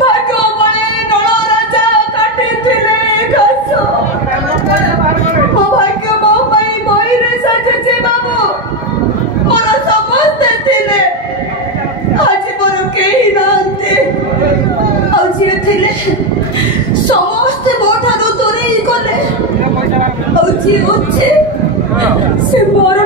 भाग्य बड़े नल राजा काटी घास मो भाग्य मो बही रे साजे बाबू मोर समस्ते थिले आज मोर केही नांते जी थिले समस्ते मोठारू दूरी गले जी अच्छे से मोर